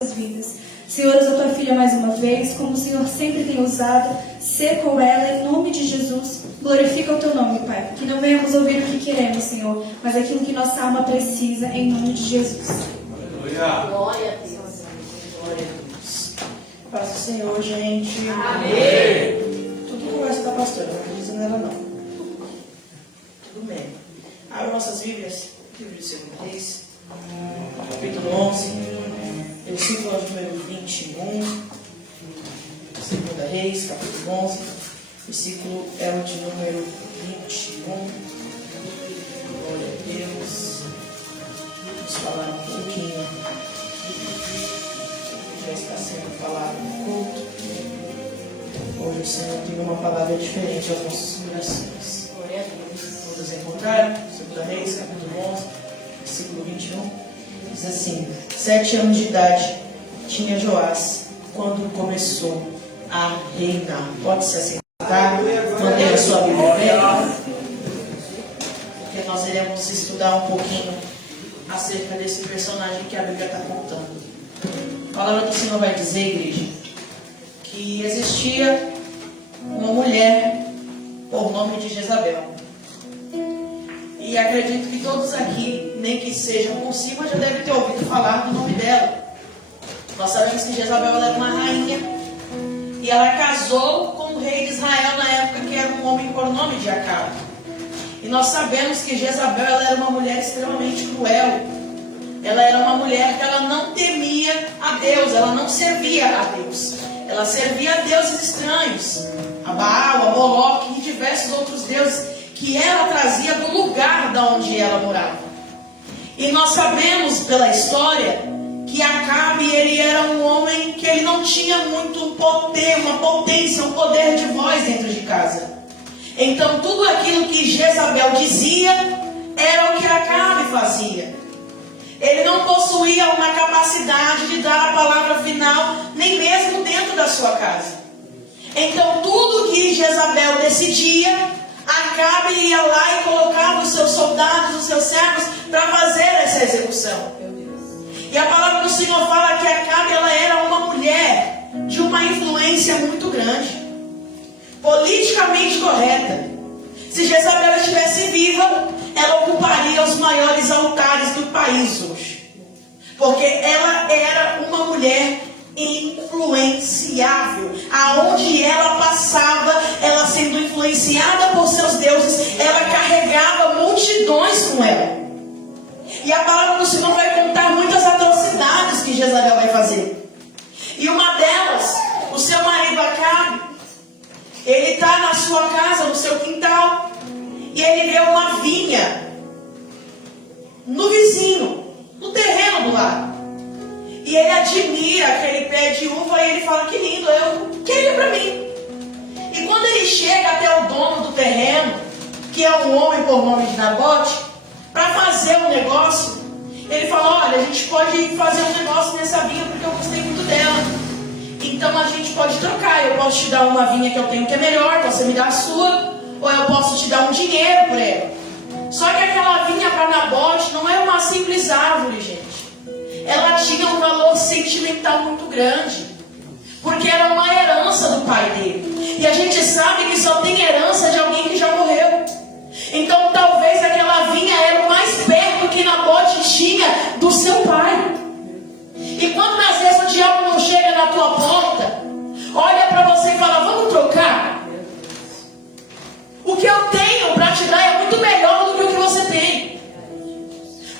vidas. Senhor, usa tua filha mais uma vez, como o Senhor sempre tem usado, sê com ela, em nome de Jesus. Glorifica o teu nome, Pai. Que não venhamos ouvir o que queremos, Senhor, mas aquilo que nossa alma precisa, em nome de Jesus. Aleluia. Glória a Deus. Glória a Deus. Paz do Senhor, gente. Amém. Tudo conversa da pastora, não acredita nela não. Tudo bem. Abra nossas Bíblias. Livro de 2 Reis, capítulo 11, versículo número 21. 2 Reis, capítulo 11, versículo é o de número 21. Glória a Deus. Vamos falar um pouquinho. Já está sendo falado no culto. Hoje o Senhor tem uma palavra diferente aos nossos corações. Glória a Deus. Todos encontraram? 2 Reis, capítulo 11, versículo 21. Diz assim: 7 anos de idade tinha Joás quando começou a reinar. Pode se assentar, mantenha a sua Bíblia aberta, porque nós iremos estudar um pouquinho acerca desse personagem que a Bíblia está contando. A palavra do Senhor vai dizer, igreja, que existia uma mulher por nome de Jezabel. E acredito que todos aqui, nem que sejam por cima, já devem ter ouvido falar do nome dela. Nós sabemos que Jezabel era uma rainha e ela casou com o rei de Israel na época, que era um homem por nome de Acabe. E nós sabemos que Jezabel ela era uma mulher extremamente cruel. Ela era uma mulher que ela não temia a Deus, ela não servia a Deus. Ela servia a deuses estranhos, a Baal, a Moloque e diversos outros deuses que ela trazia do lugar da onde ela morava. E nós sabemos pela história que Acabe, ele era um homem que ele não tinha muito poder, uma potência, um poder de voz dentro de casa. Então tudo aquilo que Jezabel dizia era o que Acabe fazia. Ele não possuía uma capacidade de dar a palavra final, nem mesmo dentro da sua casa. Então tudo que Jezabel decidia, Acabe ia lá e colocava os seus soldados, os seus servos, para fazer essa execução. E a palavra do Senhor fala que Acabe ela era uma mulher de uma influência muito grande, politicamente correta. Se Jezabel estivesse viva, ela ocuparia os maiores altares do país hoje, porque ela era uma mulher influenciável. Aonde ela passava, ela sendo influenciada por seus deuses, ela carregava multidões com ela. E a palavra do Senhor vai contar muitas atrocidades que Jezabel vai fazer. E uma delas, o seu marido Acabe, ele está na sua casa, no seu quintal, e ele vê uma vinha no vizinho, no terreno do lado. E ele admira aquele pé de uva e ele fala: que lindo, eu queria para mim. E quando ele chega até o dono do terreno, que é um homem por nome de Nabote, para fazer um negócio, ele fala: olha, a gente pode fazer um negócio nessa vinha porque eu gostei muito dela. Então a gente pode trocar, eu posso te dar uma vinha que eu tenho que é melhor, você me dá a sua, ou eu posso te dar um dinheiro por ela. Só que aquela vinha para Nabote não é uma simples árvore, gente. Ela tinha um valor sentimental muito grande, porque era uma herança do pai dele. E a gente sabe que só tem herança de alguém que já morreu. Então talvez aquela vinha era o mais perto que Nabote tinha do seu pai. E quando às vezes o diabo não chega na tua porta, olha para você e fala: vamos trocar? O que eu tenho para te dar é muito melhor do que o que você tem.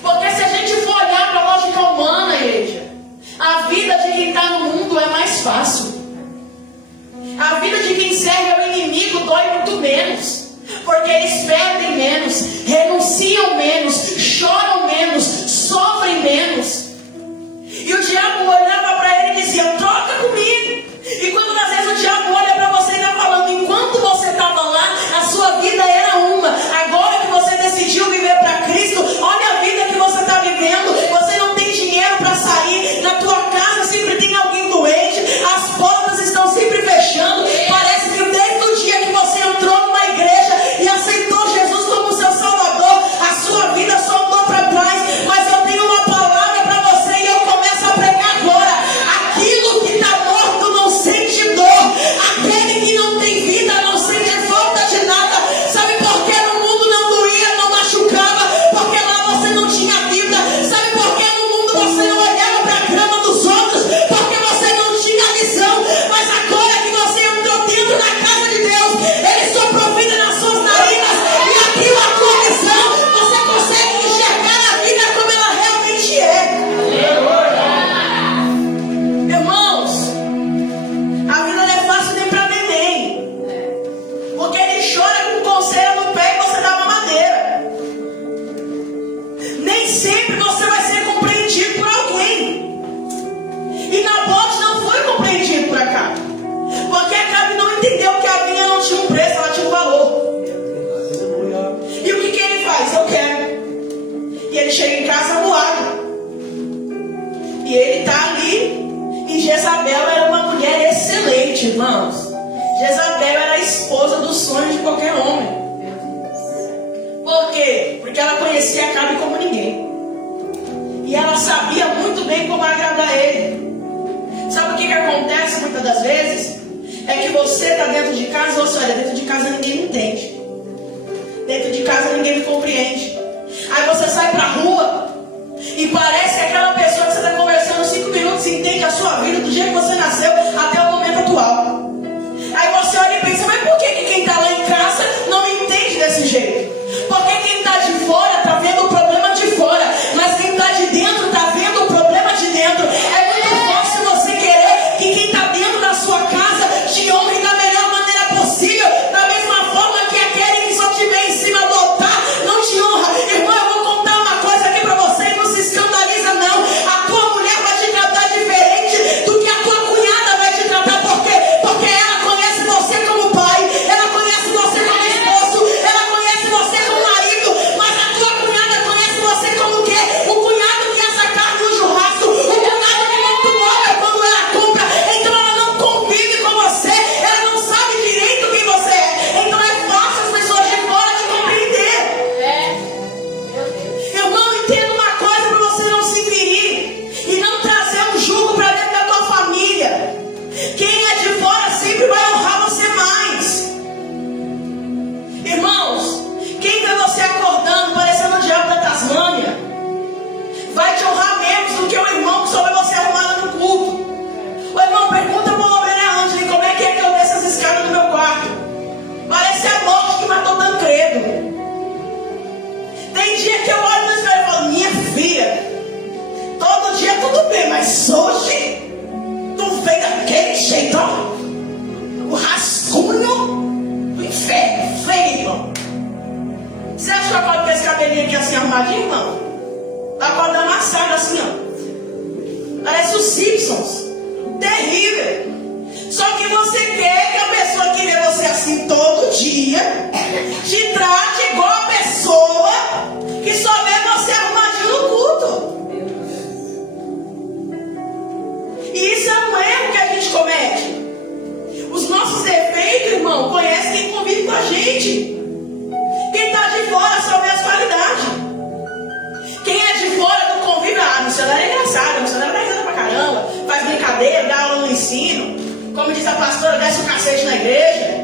Porque se a gente for olhar para a lógica humana, igreja, a vida de quem está no mundo é mais fácil. A vida de quem serve ao inimigo dói muito menos. Porque eles perdem menos, renunciam menos, choram menos, sofrem menos. E o diabo olhava para ele e dizia: troca comigo. E quando às vezes o diabo olha para você e está falando: enquanto você estava lá, a sua vida era uma. Agora que você decidiu viver para Cristo, olha a vida que você está vivendo. Você não tem dinheiro para sair, na tua casa sempre tem alguém doente, as portas estão sempre fechando. Parece que desde o dia que você entrou numa igreja e aceitou Jesus como seu Salvador, a sua vida só andou para trás. Mas eu tenho uma palavra para você e eu começo a pregar agora. Irmãos, Jezabel era a esposa dos sonhos de qualquer homem. Por quê? Porque ela conhecia Acabe como ninguém. E ela sabia muito bem como agradar ele. Sabe o que acontece muitas das vezes? É que você está dentro de casa, ou olha, dentro de casa ninguém me entende. Dentro de casa ninguém me compreende. Aí você sai pra rua e parece aquela pessoa que você está conversando 5 minutos e entende a sua vida do dia que você nasceu até o momento atual. Aí você olha e pensa, mas por que quem está lá em casa não me entende desse jeito? Porque quem está de fora está vendo o problema de fora, mas quem está de dentro está vendo o problema de dentro. É muito fácil você querer que quem está dentro da sua casa te honre da melhor maneira possível, da mesma forma que aquele que só te vê em cima do altar não te honra. Irmão, eu vou contar uma coisa aqui para você e não se escandaliza não. A tua mulher vai te tratar diferente do que a tua cunhada vai te tratar. Por quê? Porque ela conhece você como pai, ela conhece você como esposo, ela conhece você como marido, mas a tua cunhada conhece você como o quê? O cunhado que assa carne no churrasco, o cunhado que monta o móvel quando ela compra. Então ela não convive com você, ela não sabe direito quem você é. Então é fácil as pessoas de fora te compreender. Irmão, entenda uma coisa para você não se ferir e não trazer um jugo para dentro da tua família. Quem é de fora sempre vai honrar você mais. Irmãos, quem vê você acordando parecendo o diabo da Tasmânia vai te honrar menos do que o irmão que só vê você arrumado no culto. Ô irmão, pergunta para a ovelha Ângela como é que eu desço as escadas do meu quarto. Parece a morte que matou Tancredo. Tem dia que eu olho no espelho e falo, minha filha, todo dia tudo bem, mas hoje tu veio daquele jeito, ó. O rascunho do inferno, feio, irmão. Você acha que eu acordo com esse cabelinho aqui assim arrumadinho, irmão? Acorda amassado assim, ó. Parece os Simpsons. Terrível. Só que você quer que a pessoa que vê você assim todo dia te trate igual a pessoa que só vê você arrumadinho no culto. E isso é um erro que a gente comete. Os nossos defeitos, irmão, conhece quem convive com a gente. Quem está de fora só vê as qualidades. Quem é de fora do convívio, a missionária é engraçada, a missionária dá risada pra caramba, faz brincadeira, dá aula no ensino, como diz a pastora, desce o cacete na igreja.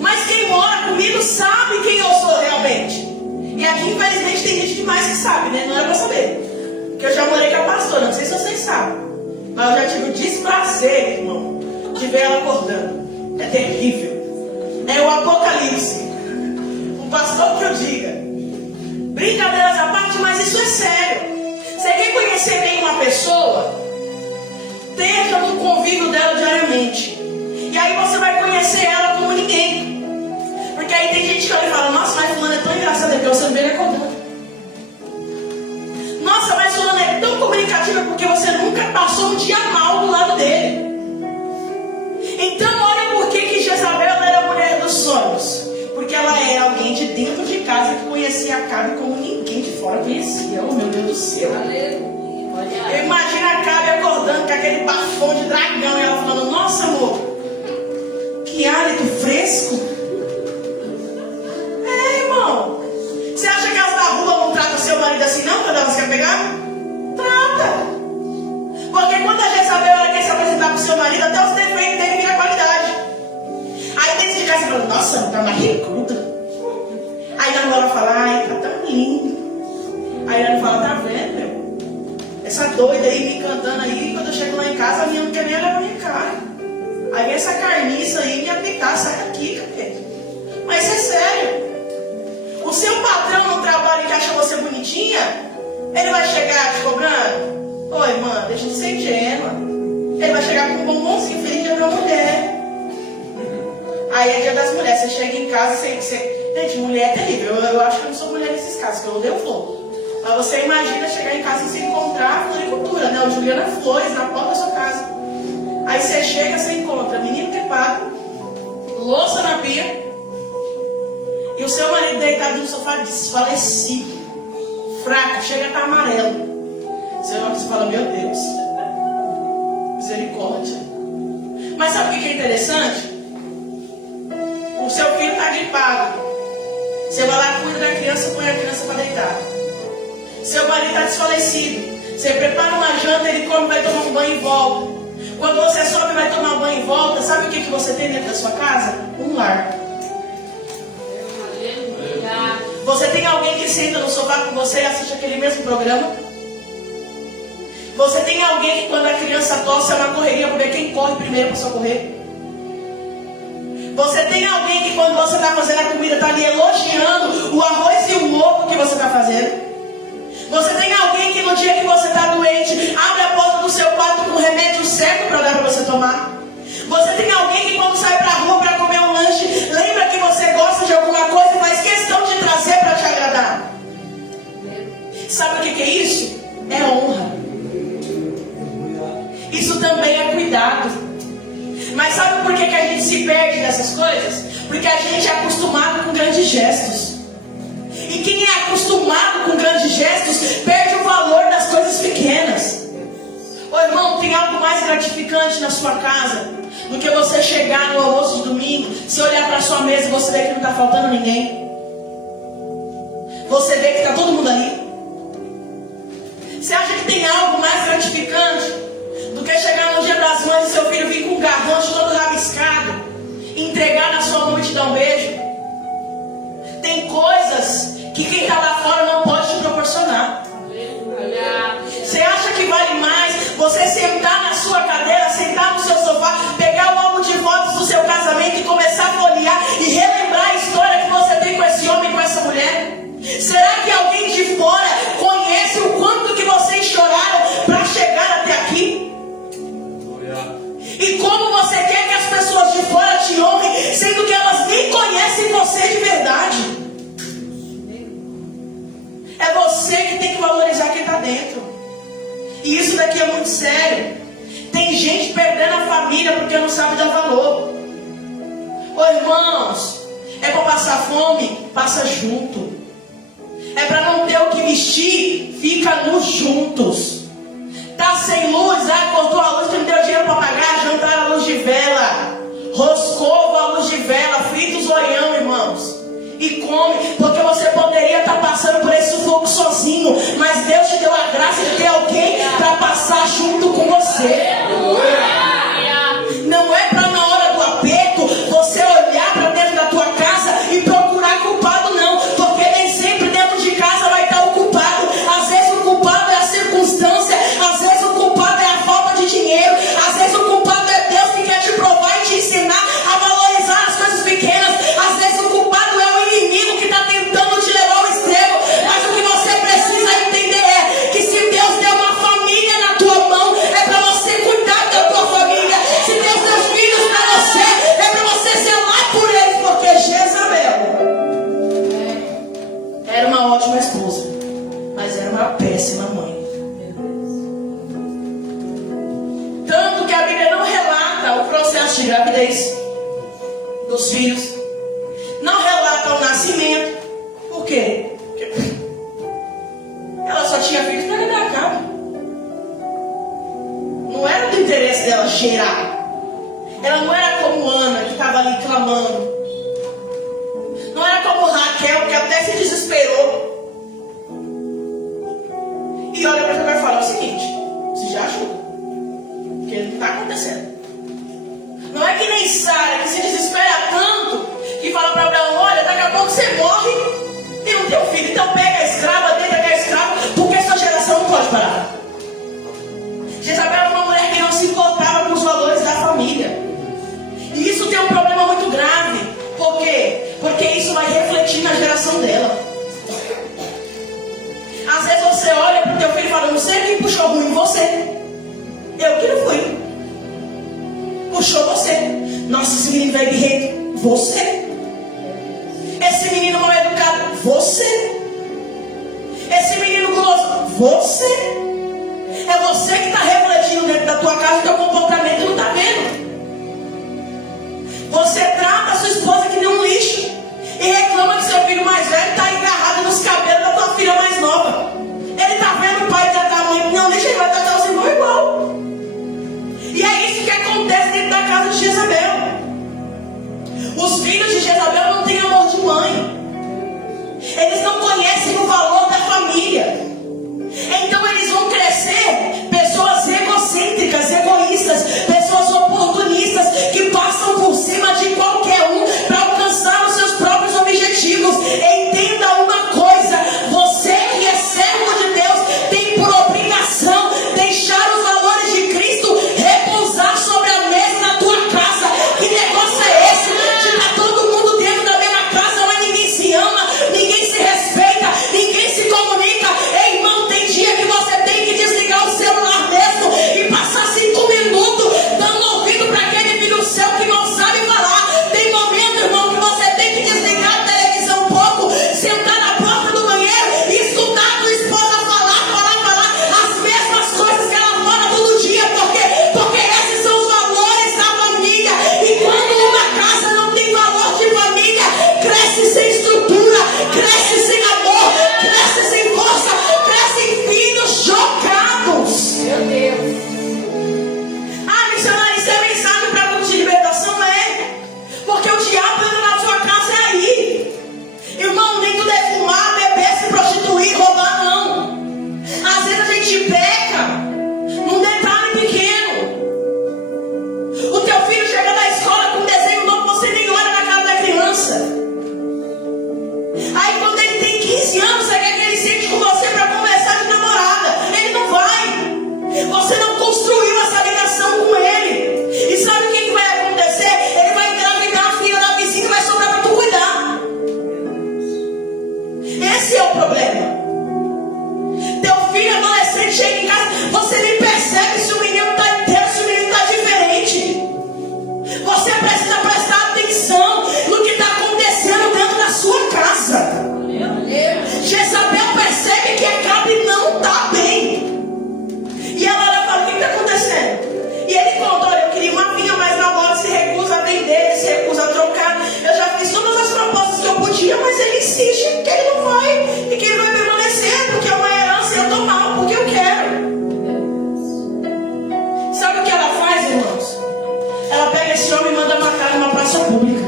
Mas quem mora comigo sabe quem eu sou realmente. E aqui, infelizmente, tem gente demais que sabe, né? Não era pra saber. Porque eu já morei com a pastora, não sei se vocês sabem. Mas eu já tive o desprazer, irmão, de ver ela acordando. É terrível. É o apocalipse. O pastor que eu diga. Brincadeiras à parte, mas isso é sério. Você quer conhecer bem uma pessoa? Esteja no convívio dela diariamente. E aí você vai conhecer ela como ninguém. Porque aí tem gente que olha e fala, nossa, mas fulano é tão engraçado, porque você não vê ele acordando. Nossa, mas fulano é tão comunicativa porque você nunca passou um dia mal do lado dele. Então olha por que Jezabel era a mulher dos sonhos. Porque ela era alguém de dentro de casa que conhecia Acabe como ninguém de fora conhecia. Oh, meu Deus do céu. Eu imagino Acabe acordando com aquele bafão de dragão e ela falando, nossa amor, que hálito fresco. É, irmão. Você acha que as da rua não tratam seu marido assim não, quando elas querem pegar? Trata. Porque quando a Jezabel ela quer se apresentar pro seu marido, até os defeitos dele viram qualidade. Aí dentro de casa você fala, nossa, tá mais ricuda. Aí a Nora fala, ai, tá tão lindo. Aí ela fala, tá vendo, meu? Essa doida aí me encantando aí, quando eu chego lá em casa, a minha não quer nem olhar pra minha cara. Aí essa carniça aí me apitar, sai daqui, capeta. Mas isso é sério. O seu patrão no trabalho que acha você bonitinha, ele vai chegar te cobrando? Oi, mano, deixa de ser ingênua. Ele vai chegar com um bombonzinho, feliz dia da mulher. Aí é dia das mulheres, você chega em casa, gente, mulher é terrível. Eu acho que eu não sou mulher nesses casos, que eu odeio flor. Mas você imagina chegar em casa e se encontrar floricultura, né? O Juliana Flores, na porta da sua casa. Aí você chega, você encontra menino trepado, louça na pia, e o seu marido deitado no sofá desfalecido, fraco, chega a estar amarelo. Você olha e fala, meu Deus, misericórdia. Mas sabe o que é interessante? O seu filho está gripado. Você vai lá, cuida da criança, põe a criança para deitar. Seu marido está desfalecido. Você prepara uma janta, ele come, vai tomar um banho e volta. Quando você sobe e vai tomar banho e volta, sabe o que você tem dentro da sua casa? Um lar. Você tem alguém que senta no sofá com você e assiste aquele mesmo programa? Você tem alguém que quando a criança tosse é uma correria para ver quem corre primeiro para socorrer? Você tem alguém que quando você está fazendo a comida está ali elogiando o arroz e o ovo que você está fazendo? Você tem alguém que no dia que você está doente abre a porta do seu quarto com o remédio certo para dar para você tomar? Você tem alguém que quando sai para a rua para comer um lanche lembra que você gosta de alguma coisa e faz questão de trazer para te agradar? Sabe o que é isso? É honra. Isso também é cuidado. Mas sabe por que a gente se perde nessas coisas? Porque a gente é acostumado com grandes gestos. E quem é acostumado com grandes gestos perde o valor das coisas pequenas. Ô irmão, tem algo mais gratificante na sua casa do que você chegar no almoço de domingo, você olhar para a sua mesa e você ver que não está faltando ninguém. Você vê que está todo mundo ali. Você acha que tem algo mais gratificante do que chegar no dia das mães e seu filho vir com um garrancho todo rabiscado, entregar na sua mão e te dar um beijo? Tem coisas que quem está lá fora não pode te proporcionar. Você acha que vale mais você sentar na sua cadeira, sentar no seu sofá, pegar o álbum de fotos do seu casamento e começar a folhear e relembrar a história que você tem com esse homem e com essa mulher? Será que alguém de fora conhece o quanto que vocês choraram para chegar até aqui? E como você quer que as pessoas de fora te honrem, sendo que elas nem conhecem você de verdade? É você que tem que valorizar quem está dentro. E isso daqui é muito sério. Tem gente perdendo a família porque não sabe dar valor. Ô irmãos, é para passar fome? Passa junto. É para não ter o que vestir? Fica nos juntos. Tá sem luz? Cortou a luz, não deu dinheiro para pagar? Jantar à luz de vela, roscovo à luz de vela, frita o zoião, irmãos. E come, porque você poderia estar passando por esse sufoco sozinho, mas Deus te deu a graça de ter alguém para passar junto com você. Não é para na hora do aperto você olhar para dentro da tua casa e procurar culpado, não, porque nem sempre dentro de casa vai estar o culpado. Às vezes o culpado é a circunstância, às vezes o culpado é a falta de dinheiro, às vezes o culpado é Deus que quer te provar e te ensinar a valorizar as coisas pequenas, às vezes o culpado é o inimigo que está tentando te levar ao extremo. Mas o que você precisa entender é que se Deus deu uma família na tua mão, é para você cuidar da tua família. Se Deus deu filhos para você, é para você zelar por eles, porque Jezabel era uma ótima esposa, mas era uma péssima mãe. Tanto que a Bíblia não relata o processo de gravidez dos filhos, não relata o nascimento. Por quê? Porque ela só tinha filhos para dar cabo. Não era do interesse dela gerar. Ela não era como Ana, que estava ali clamando. Não era como Raquel, que até se desesperou. E olha para você vai falar o seguinte: você já ajuda, porque não está acontecendo. Não é que nem Sara, que se desespera tanto que fala para Abraão: olha, daqui a pouco você morre e não tem um filho, então pega a escrava, deita com a escrava, porque sua geração não pode parar. Jezabel era uma mulher que não se importava com os valores da família. E isso tem um problema muito grave. Por quê? Porque isso vai refletir na geração dela. Às vezes você olha para o teu filho e fala: não sei quem puxou ruim, você. Eu que não fui. Puxou você. Nossa, esse menino vai birrento. Você. Esse menino mal educado. Você. Esse menino guloso. Você. É você que está refletindo dentro da tua casa o teu comportamento e não está vendo. Você trata a sua esposa que nem um lixo e reclama que seu filho mais velho está agarrado nos cabelos da tua filha mais nova. Ele está vendo o pai tratar a mãe que nem um lixo, ele vai tratar os irmãos igual. E é isso que acontece dentro da casa de Jezabel. Os filhos de Jezabel não têm amor de mãe. Eles não conhecem o valor da família. Então eles vão crescer pessoas egocêntricas, egoístas, pessoas oportunistas que passam por cima de qualquer um para alcançar os seus próprios objetivos. Entenda uma coisa: você que é servo de Deus tem por obrigação deixar os valores de Cristo repousar sobre a mesa na tua casa. Que negócio é esse de estar todo mundo dentro da mesma casa, mas ninguém se ama, ninguém se respeita, ninguém se comunica? Ei, irmão, tem dia que você tem que desligar o celular mesmo e passar 5 minutos dando ouvido para aquele filho seu que não sabe falar. Tem momento, irmão, que você tem que desligar a televisão um pouco, sentar na porta do banheiro e escutar a tua esposa falar as mesmas coisas que ela fala todo dia, porque esses são os valores da família. E quando uma casa não tem valor de família, cresce sem estrutura, cresce sem amor, cresce sem força, crescem filhos jogados. Meu Deus. Ah, missionário, isso é mensagem para culto de libertação? É. Porque o diabo entra na sua casa aí. Irmão, nem tudo é fumar, beber, se prostituir, roubar, não. Às vezes a gente peca num detalhe pequeno. O teu filho chega da escola com um desenho novo, você nem olha na cara da criança. Aí quando ele tem 15 anos, você quer que ele sente com você para conversar de namorada. Ele não vai. Você não construiu essa ligação com ele. E sabe o que vai acontecer? Ele vai engravidar a filha da vizinha e vai sobrar para tu cuidar. Esse é o problema. Teu filho adolescente chega em casa, você nem percebe se o menino está inteiro, se o menino está diferente. Você precisa prestar atenção no que está acontecendo dentro da sua casa. Jezabel percebe que Acabe não está bem. E ela olha e fala: o que está acontecendo? E ele conta: olha, eu queria uma vinha, mas na hora se recusa a vender, ele se recusa a trocar. Eu já fiz todas as propostas que eu podia, mas ele insiste que ele não vai e que ele vai permanecer, porque é uma herança e eu estou mal, porque eu quero. Sabe o que ela faz, irmãos? Ela pega esse homem e manda matar numa praça pública.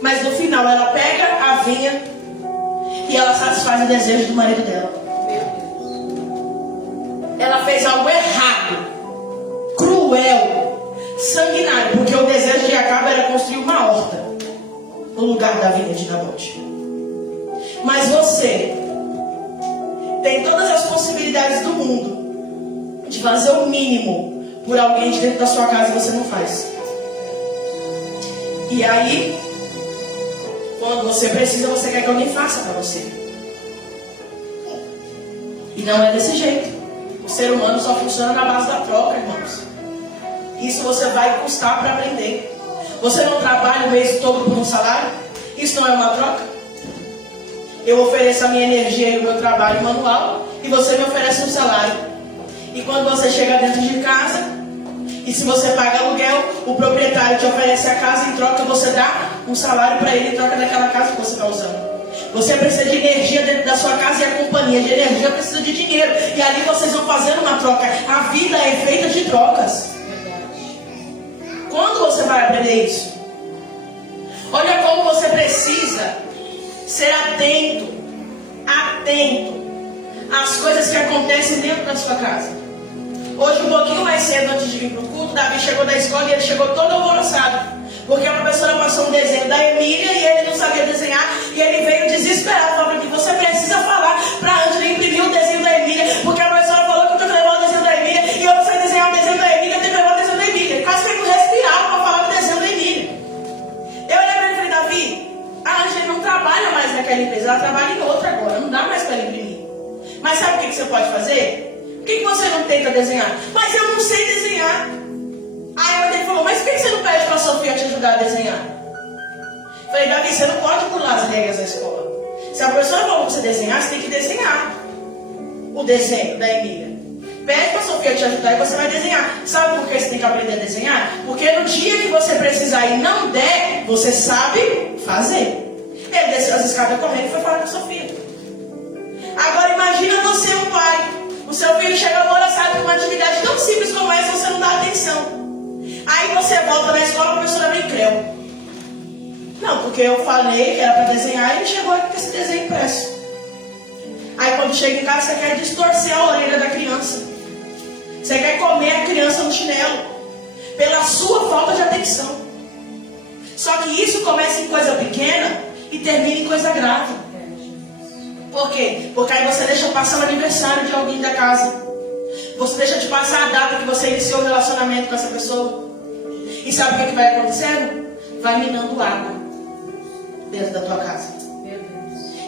Mas no final ela pega a vinha e ela satisfaz o desejo do marido dela. Ela fez algo errado, cruel, sanguinário, porque o desejo de Acabe era construir uma horta no lugar da vinha de Nabote. Mas você tem todas as possibilidades do mundo de fazer o mínimo por alguém de dentro da sua casa e você não faz. E aí, quando você precisa, você quer que alguém faça para você. E não é desse jeito. O ser humano só funciona na base da troca, irmãos. Isso você vai custar para aprender. Você não trabalha o mês todo por um salário? Isso não é uma troca? Eu ofereço a minha energia e o meu trabalho manual, e você me oferece um salário. E quando você chega dentro de casa, e se você paga aluguel, o proprietário te oferece a casa, em troca você dá um salário para ele em troca daquela casa que você está usando. Você precisa de energia dentro da sua casa, e a companhia de energia precisa de dinheiro. E ali vocês vão fazendo uma troca. A vida é feita de trocas. Quando você vai aprender isso? Olha como você precisa ser atento às coisas que acontecem dentro da sua casa. Hoje, um pouquinho mais cedo, antes de vir para o culto, Davi chegou da escola e ele chegou todo alvoroçado, porque a professora passou um desenho da Emília e ele não sabia desenhar, e ele veio desesperado, falando que você precisa falar para a Ângela imprimir o desenho da Emília, porque a professora falou que eu tenho que levar o desenho da Emília, e eu não sei desenhar o desenho da Emília, eu tenho que levar o desenho da Emília. Ele quase que não respirava para falar do desenho da Emília. Eu olhei para ele e falei: Davi, a Ângela não trabalha mais naquela empresa, ela trabalha em outra agora, não dá mais para ela imprimir. Mas sabe o que você pode fazer? Por que você não tenta desenhar? Mas eu não sei desenhar. Aí ele falou: mas por que você não pede para a Sofia te ajudar a desenhar? Falei: Davi, você não pode pular as regras da escola. Se a professora falou para você desenhar, você tem que desenhar o desenho da Emília. Pede para a Sofia te ajudar e você vai desenhar. Sabe por que você tem que aprender a desenhar? Porque no dia que você precisar e não der, você sabe fazer. Ele desceu as escadas correndo e foi falar com a Sofia. Agora imagina você, um pai. O seu filho chega agora, sabe, com uma atividade tão simples como essa, você não dá atenção. a professora nem creu. Não, porque eu falei que era para desenhar e chegou aqui com esse desenho impresso. Aí quando chega em casa, você quer distorcer a orelha da criança. Você quer comer a criança no chinelo. Pela sua falta de atenção. Só que isso começa em coisa pequena e termina em coisa grave. Por quê? Porque aí você deixa passar o aniversário de alguém da casa. Você deixa de passar a data que você iniciou o relacionamento com essa pessoa. E sabe o que vai acontecendo? Vai minando água dentro da tua casa.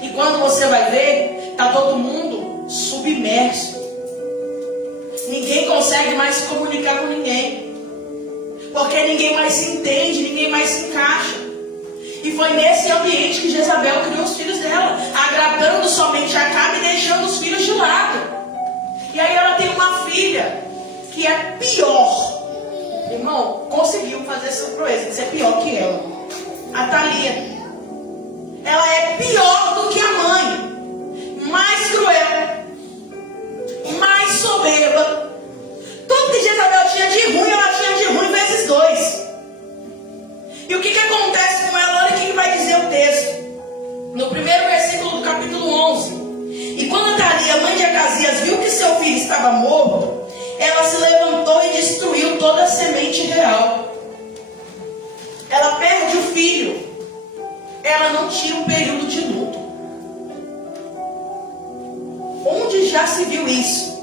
E quando você vai ver, tá todo mundo submerso. Ninguém consegue mais se comunicar com ninguém. Porque ninguém mais se entende, ninguém mais se encaixa. E foi nesse ambiente que Jezabel criou os filhos dela, agradando somente a Acabe e deixando os filhos de lado. E aí ela tem uma filha que é pior. Irmão, conseguiu fazer essa proeza de ser pior que ela. A Thalia. Ela é pior do que a mãe. Mais cruel. Mais soberba. Tudo que Jezabel tinha de ruim, ela tinha de ruim vezes 2. E o que acontece com ela? Olha o que vai dizer o texto. No primeiro versículo do capítulo 11. E quando a Thalia, mãe de Acasias, viu que seu filho estava morto, ela se levantou e destruiu toda a semente real. Ela perde o filho. Ela não tira um período de luto. Onde já se viu isso?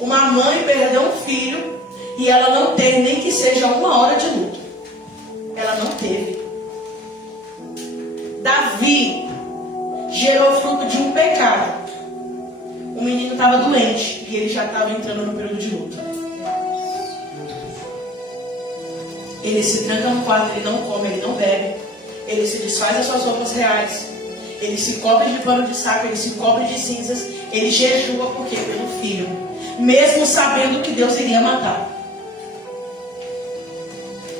Uma mãe perdeu um filho e ela não teve nem que seja 1 hora de luto. Ela não teve. Davi gerou fruto de um pecado. O menino estava doente e ele já estava entrando no período de luto. Ele se tranca no quarto, ele não come, ele não bebe. Ele se desfaz das suas roupas reais. Ele se cobre de pano de saco, ele se cobre de cinzas. Ele jejua por quê? Pelo filho. Mesmo sabendo que Deus iria matar.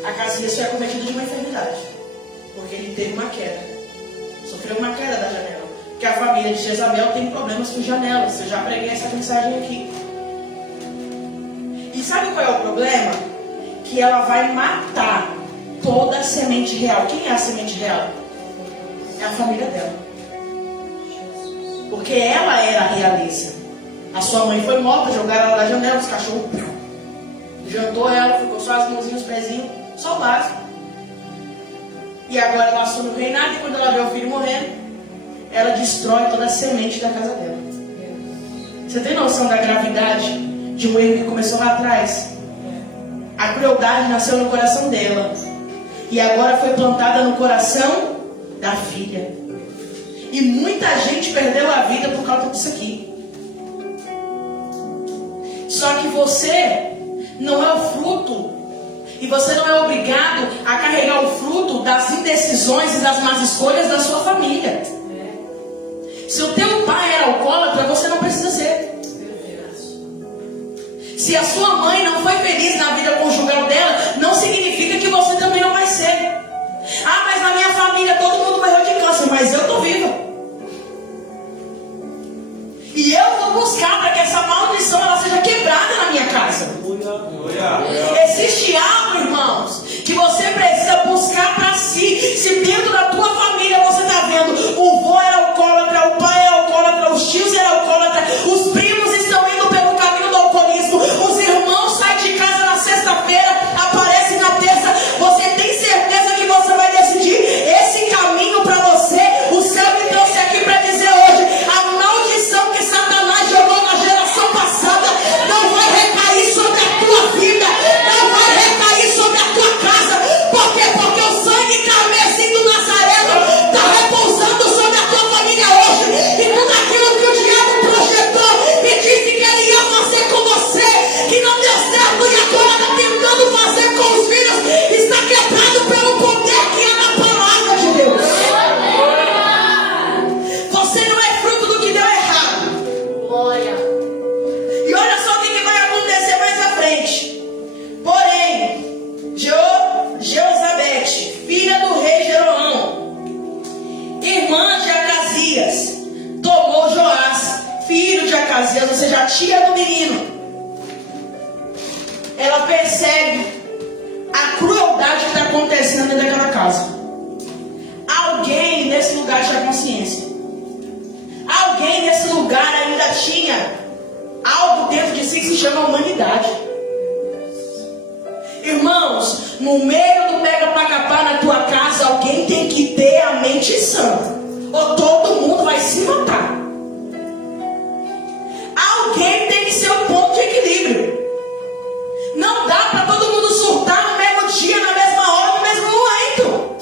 Acasias foi acometido de uma enfermidade. Porque ele teve uma queda. Sofreu uma queda da janela. Porque a família de Jezabel tem problemas com janelas. Eu já preguei essa mensagem aqui. E sabe qual é o problema? Que ela vai matar toda a semente real. Quem é a semente real? É a família dela. Porque ela era a realeza. A sua mãe foi morta, jogaram ela da janela, os cachorros jantou ela, ficou só as mãozinhas, os pezinhos, só o básico. E agora ela assume o reinado e quando ela vê o filho morrendo, ela destrói toda a semente da casa dela. Você tem noção da gravidade de um erro que começou lá atrás? A crueldade nasceu no coração dela e agora foi plantada no coração da filha. E muita gente perdeu a vida por causa disso aqui. Só que você não é o fruto. E você não é obrigado a carregar o fruto das indecisões e das más escolhas da sua família. Se o teu pai era alcoólatra, você não precisa ser. Se a sua mãe não foi feliz na vida conjugal dela, não significa que você também não vai ser. Ah, mas na minha família todo mundo morreu de câncer, mas eu estou viva. E eu vou buscar para que essa maldição ela seja quebrada na minha casa. Existe algo, irmãos, que você precisa buscar para si. Se dentro da tua família você está vendo o vô era alcoólatra, o pai era alcoólatra, os tios eram alcoólatra, os primos estão indo pelo caminho do alcoolismo, os irmãos saem de casa na sexta-feira, aparecem na terça, você tem certeza que você vai decidir esse caminho para você? O céu me trouxe aqui para dizer hoje, a maldição que Satanás jogou na geração passada não vai recair sobre a tua vida, não vai recair sobre a tua casa. Por quê? Porque o sangue carmesim do Nazareno está repousando sobre a tua família hoje. E tudo aquilo que o diabo projetou e disse que ele ia fazer com você, que não deu certo e agora está tentando fazer com os filhos, está quebrado pelo poder que é na palavra de Deus. Você não é fruto do que deu errado. E olha só o que vai acontecer mais à frente. Porém, Jeozabete, filha do rei Jeroão, irmã de Acasias, tomou Joás, filho de Acasias, ou seja, a tia do menino. Ela percebe a crueldade que está dentro daquela casa. Alguém nesse lugar tinha consciência. Alguém nesse lugar ainda tinha algo dentro de si que se chama humanidade. Irmãos, no meio do pega pra capar na tua casa, alguém tem que ter a mente sã, ou todo mundo vai se matar. Alguém tem que ser o ponto de equilíbrio. Não dá para todo mundo surtar no mesmo dia, na mesma hora, no mesmo momento.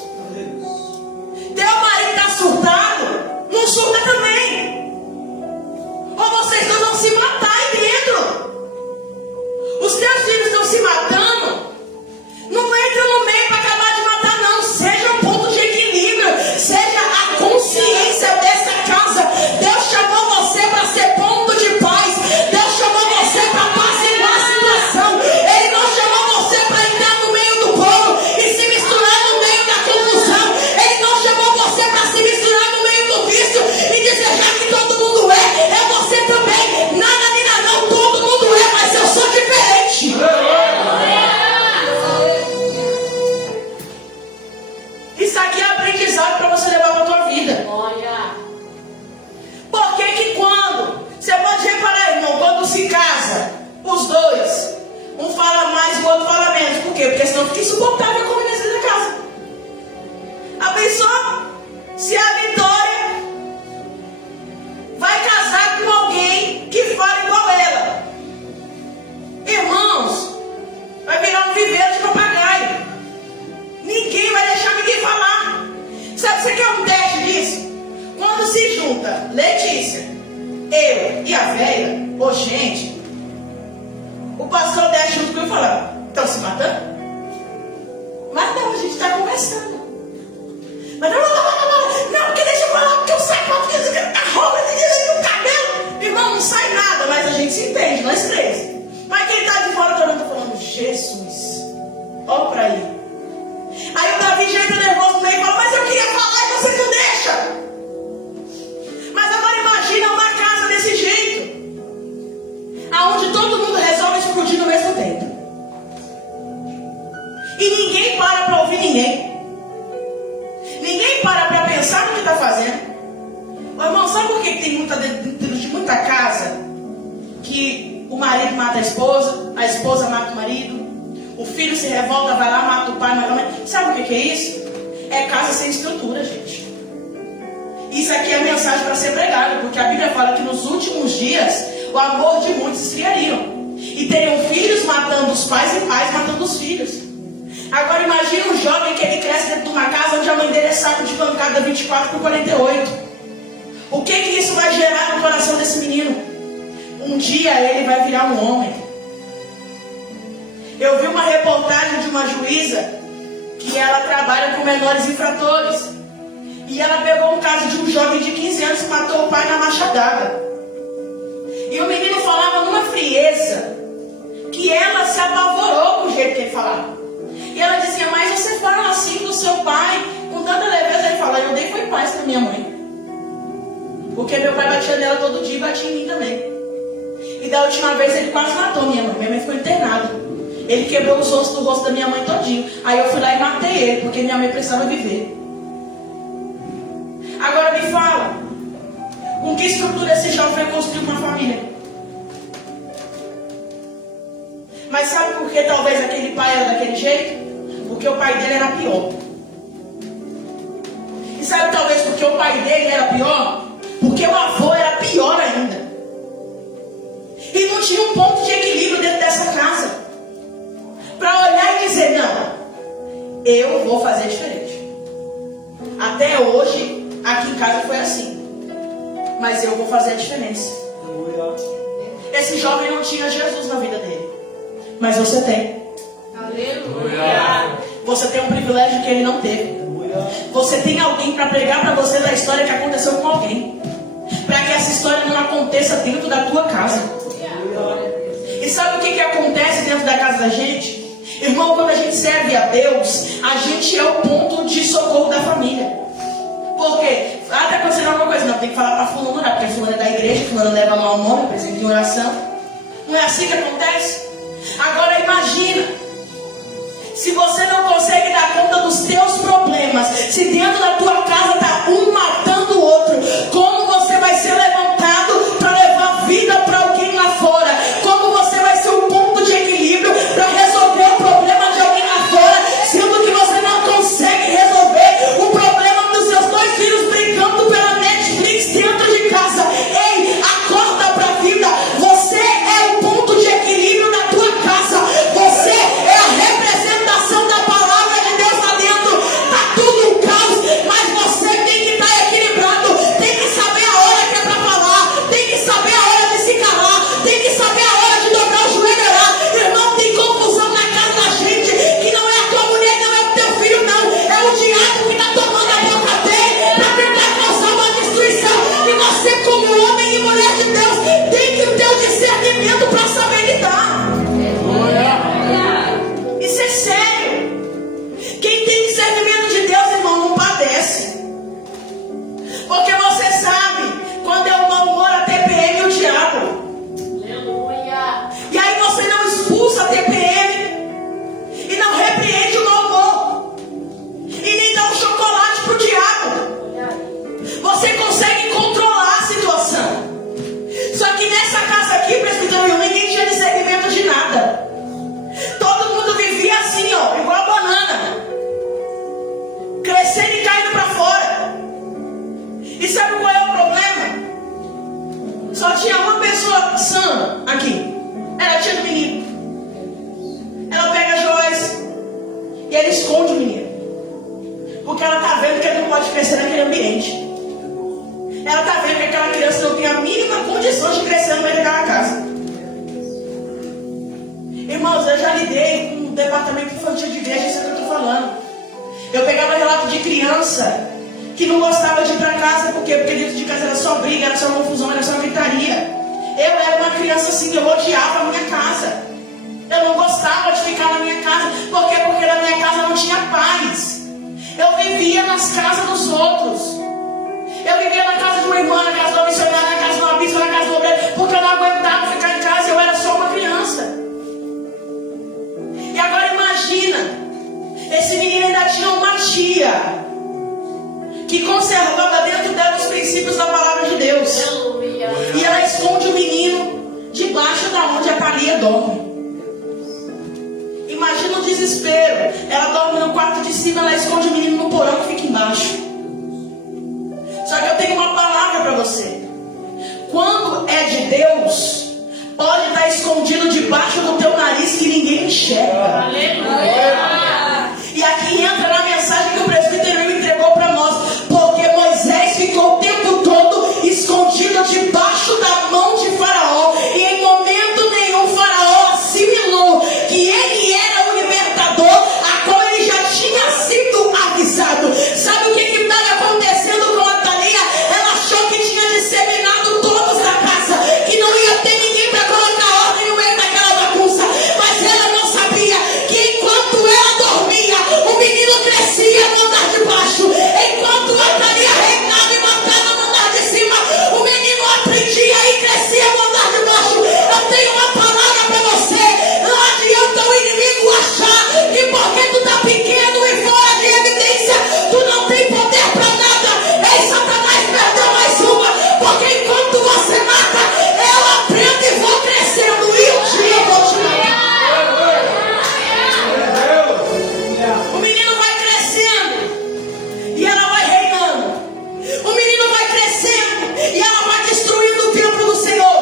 Teu marido está surtado, não surta também. Ou vocês dois vão se matar aí dentro. Os teus filhos estão se matando. Não entra no meio para acabar de matar, não. Seja um ponto de equilíbrio. Seja a consciência dessa casa. Deus chamou você para ser ponto de paz. Deus chamou você para apaciguar a situação. Ele não chamou você para entrar no meio do povo e se misturar no meio da confusão. Ele não chamou você para se misturar no meio do vício e desejar que todo mundo é você também. Nada nem nada, não. Todo mundo é, mas eu sou diferente. Isso aqui é aprendizado para você levar para a tua vida. Por que que quando, você pode reparar, irmão, quando se casa, os dois, um fala mais e o outro fala menos. Por quê? Porque senão fica insuportável a convivência da casa. A pessoa, se a Vitória vai casar com alguém que fala igual ela, irmãos, vai virar um viveiro de papagaio. Ninguém vai deixar ninguém falar. Sabe, você quer um teste disso? Quando se junta Letícia, eu e a velha, ô gente, o pastor desce junto comigo e fala: estão se matando? Mas não, a gente está conversando. Mas não, porque deixa eu falar, porque o sapato, a roupa, o cabelo. Irmão, não sai nada, mas a gente se entende, nós três. Mas quem está de fora está falando: Jesus, olha para aí. Aí o Davi já entra nervoso no meio e fala: mas eu queria falar e vocês não deixam. Mas agora imagina uma casa desse jeito, aonde todo mundo resolve explodir no mesmo tempo. E ninguém para ouvir ninguém. Ninguém para pensar no que está fazendo. Ô, irmão, sabe por que tem dentro de muita casa que o marido mata a esposa mata o marido, o filho se revolta, vai lá, mata o pai, mata a mãe? Sabe o que é isso? É casa sem estrutura, gente. Isso aqui é a mensagem para ser pregada, porque a Bíblia fala que nos últimos dias o amor de muitos esfriariam. E teriam filhos matando os pais e pais matando os filhos. Agora imagine um jovem que ele cresce dentro de uma casa onde a mãe dele é saco de pancada 24/48. O que isso vai gerar no coração desse menino? Um dia ele vai virar um homem. Eu vi uma reportagem de uma juíza que ela trabalha com menores infratores. E ela pegou um caso de um jovem de 15 anos que matou o pai na machadada. E o menino falava numa frieza que ela se apavorou com o jeito que ele falava. E ela dizia: mas você fala assim do seu pai com tanta leveza. Ele fala: eu dei foi paz para minha mãe, porque meu pai batia nela todo dia e batia em mim também. E da última vez ele quase matou minha mãe. Minha mãe ficou internada. Ele quebrou os ossos do rosto da minha mãe todinho. Aí eu fui lá e matei ele, porque minha mãe precisava viver. Agora me fala, com que estrutura esse jovem vai construir uma família? Mas sabe por que talvez aquele pai era daquele jeito? Porque o pai dele era pior. E sabe talvez porque o pai dele era pior? Porque o avô era pior ainda. E não tinha um ponto de equilíbrio dentro dessa casa para olhar e dizer: não, eu vou fazer diferente. Até hoje, aqui em casa foi assim, mas eu vou fazer a diferença. Esse jovem não tinha Jesus na vida dele, mas você tem. Aleluia. Você tem um privilégio que ele não teve. Você tem alguém para pregar para você da história que aconteceu com alguém, para que essa história não aconteça dentro da tua casa. E sabe o que acontece dentro da casa da gente? Irmão, quando a gente serve a Deus, a gente é o ponto de socorro da família. Por quê? Está acontecendo alguma coisa? Não, tem que falar para fulano orar, porque fulano é da igreja, fulano leva lá o nome, presente em oração. Não é assim que acontece? Agora imagina, se você não consegue dar conta dos teus crescer naquele ambiente. Ela está vendo que aquela criança não tem a mínima condição de crescer no meio daquela casa. Irmãos, eu já lidei com um departamento infantil de igreja, isso é o que eu estou falando. Eu pegava relato de criança que não gostava de ir para casa, porque dentro de casa era só briga, era só confusão, era só gritaria. Eu era uma criança assim, eu odiava a minha casa. Eu não gostava de ficar na minha casa. Por quê? Porque na minha casa não tinha paz. Eu vivia nas casas dos outros. Eu vivia na casa de uma irmã, na casa de uma missionária, na casa de uma bispa, na casa do obreiro, porque eu não aguentava ficar em casa, eu era só uma criança. E agora imagina, esse menino ainda tinha uma tia que conservava dentro dela os princípios da palavra de Deus. E ela esconde o menino debaixo da onde a Thalia dorme. Imagina o desespero. Ela dorme no quarto de cima, ela esconde o menino no porão que fica embaixo. Só que eu tenho uma palavra para você. Quando é de Deus, pode estar escondido debaixo do teu nariz que ninguém enxerga. Aleluia. E aqui entra na mensagem que o presbítero me entregou para nós. Porque Moisés ficou o tempo todo escondido debaixo da mão de Faraó. E em momento nenhum Faraó assimilou que ele era o libertador, a qual ele já tinha sido avisado. Sabe o que estava acontecendo com a Thalia? Ela achou que tinha disseminado todos da casa, que não ia ter ninguém para colocar ordem no meio daquela bagunça. Mas ela não sabia que enquanto ela dormia, o menino crescia no andar de baixo. Enquanto a Thalia reinava e matava no andar de cima, o menino aprendia e crescia no andar de baixo. Eu tenho uma palavra para você. Não adianta o inimigo achar que porque tu está pequeno e fora de evidência, tu não tem poder para nada. Ei, Satanás, perdeu mais uma. Porque enquanto você mata, eu aprendo e vou crescendo. E um dia eu vou te matar. O menino vai crescendo e ela vai reinando. O menino vai crescendo e ela vai destruindo o templo do Senhor.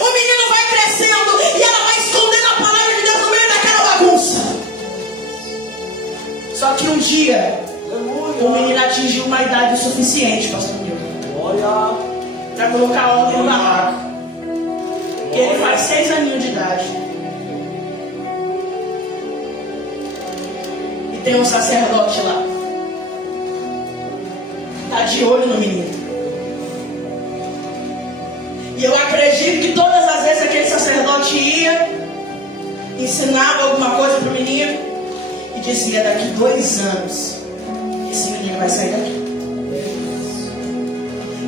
O menino vai crescendo e ela vai escondendo a palavra de Deus no meio daquela bagunça. Só que um dia o menino atingiu uma idade suficiente, pastor Nilton, para colocar ordem no barraco. Que ele faz 6 aninhos de idade. E tem um sacerdote lá. Está de olho no menino. E eu acredito que todas as vezes aquele sacerdote ia, ensinava alguma coisa para o menino e dizia: daqui 2 anos esse menino vai sair daqui.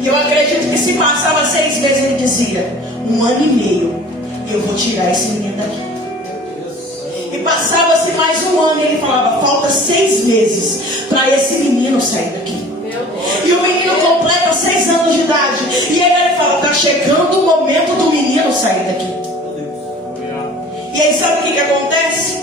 E eu acredito que se passava 6 meses ele dizia: 1 ano e meio eu vou tirar esse menino daqui. E passava-se mais 1 ano e ele falava: falta 6 meses para esse menino sair daqui. E o menino completa 6 anos de idade. E aí ele fala: está chegando o momento do menino sair daqui. E aí sabe o que acontece?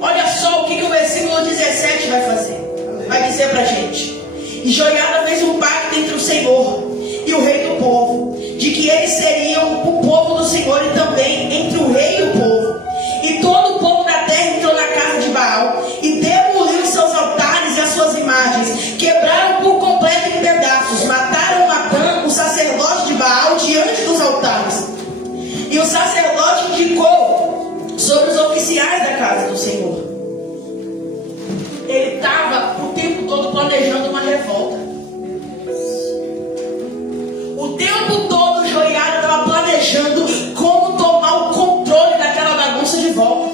Olha só o que o versículo 17 vai fazer. Vai dizer pra gente: e Joiada fez um pacto entre o Senhor e o rei do povo, de que eles seriam o povo do Senhor, e também entre o rei e o povo. E todo o povo da terra entrou na casa de Baal e demoliu seus altares e as suas imagens, quebraram por completo em pedaços, mataram Matã, o sacerdote de Baal, diante dos altares. E o sacerdote indicou sobre os oficiais da casa do Senhor. Ele estava o tempo todo planejando uma revolta. O tempo todo Joiada estava planejando como tomar o controle daquela bagunça de volta.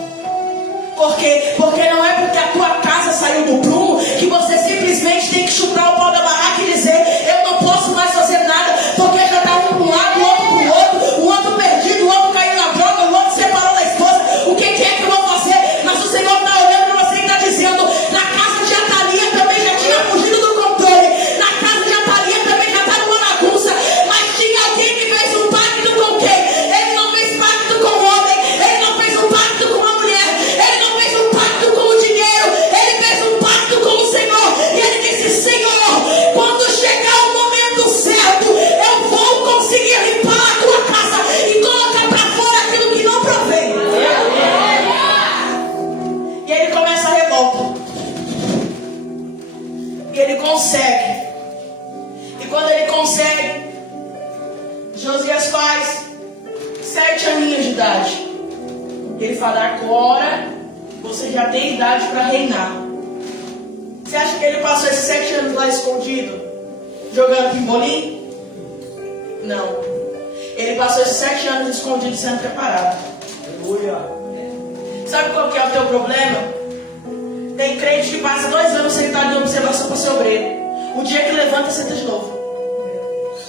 Por quê? Porque não é porque a tua casa saiu do prumo que você simplesmente tem que chutar o pau da barraca e dizer: eu não posso mais fazer nada, porque já está um para um lado, o outro para o outro perdido, o outro caiu na droga, o outro separou da esposa. O que é que eu vou fazer? agora você já tem idade para reinar. Você acha que ele passou esses 7 anos lá escondido, jogando pimbolim? Não. Ele passou esses 7 anos escondido sendo preparado. Aleluia. Sabe qual que é o teu problema? Tem crente que passa 2 anos sentado em observação para ser obreiro. O dia que levanta, senta de novo.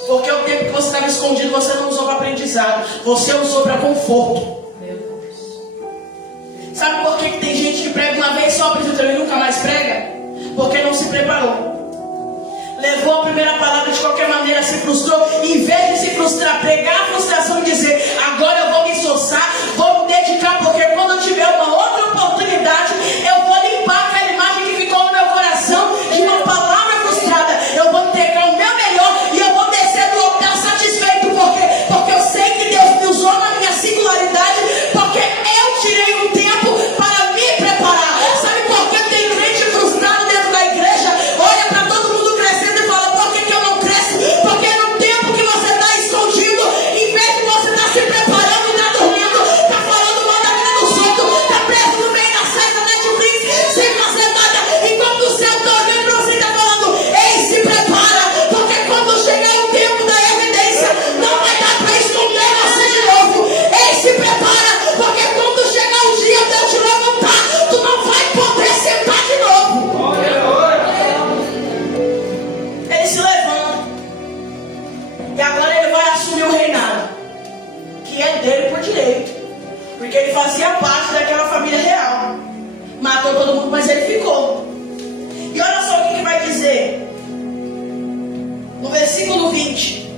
Porque o tempo que você estava escondido, você não usou para aprendizado. Você usou para conforto. Sabe por que tem gente que prega uma vez só, presbítero, e nunca mais prega? Porque não se preparou. Levou a primeira palavra de qualquer maneira, se frustrou. Em vez de se frustrar, pregar a frustração e dizer: agora eu vou me esforçar, vou me dedicar, porque quando eu tiver uma outra oportunidade, eu vou limpar aquela imagem que ficou no meu coração de uma palavra frustrada. Eu vou entregar o meu melhor e eu vou descer do altar satisfeito, porque eu sei que Deus me usou na minha singularidade, porque eu tirei um tempo para me preparar. Sabe por que tem crente frustrado dentro da igreja? Olha para todo mundo crescendo e fala: por que eu não cresço? Porque no tempo que você está escondido, em vez de você estar se preparando, está dormindo, está falando mal da vida dos outros, está preso no meio da série da Netflix, sem fazer nada, enquanto o céu está olhando para você e está falando: ei, se prepara, porque quando chegar o tempo da evidência, não vai dar para esconder você de novo. Ei, se prepara, porque quando chegar o dia de eu te levantar, tu não vai poder sentar de novo. Ele se levanta. E agora ele vai assumir o reinado, que é dele por direito. Porque ele fazia parte daquela família real. Matou todo mundo, mas ele ficou. E olha só o que vai dizer. No versículo 20.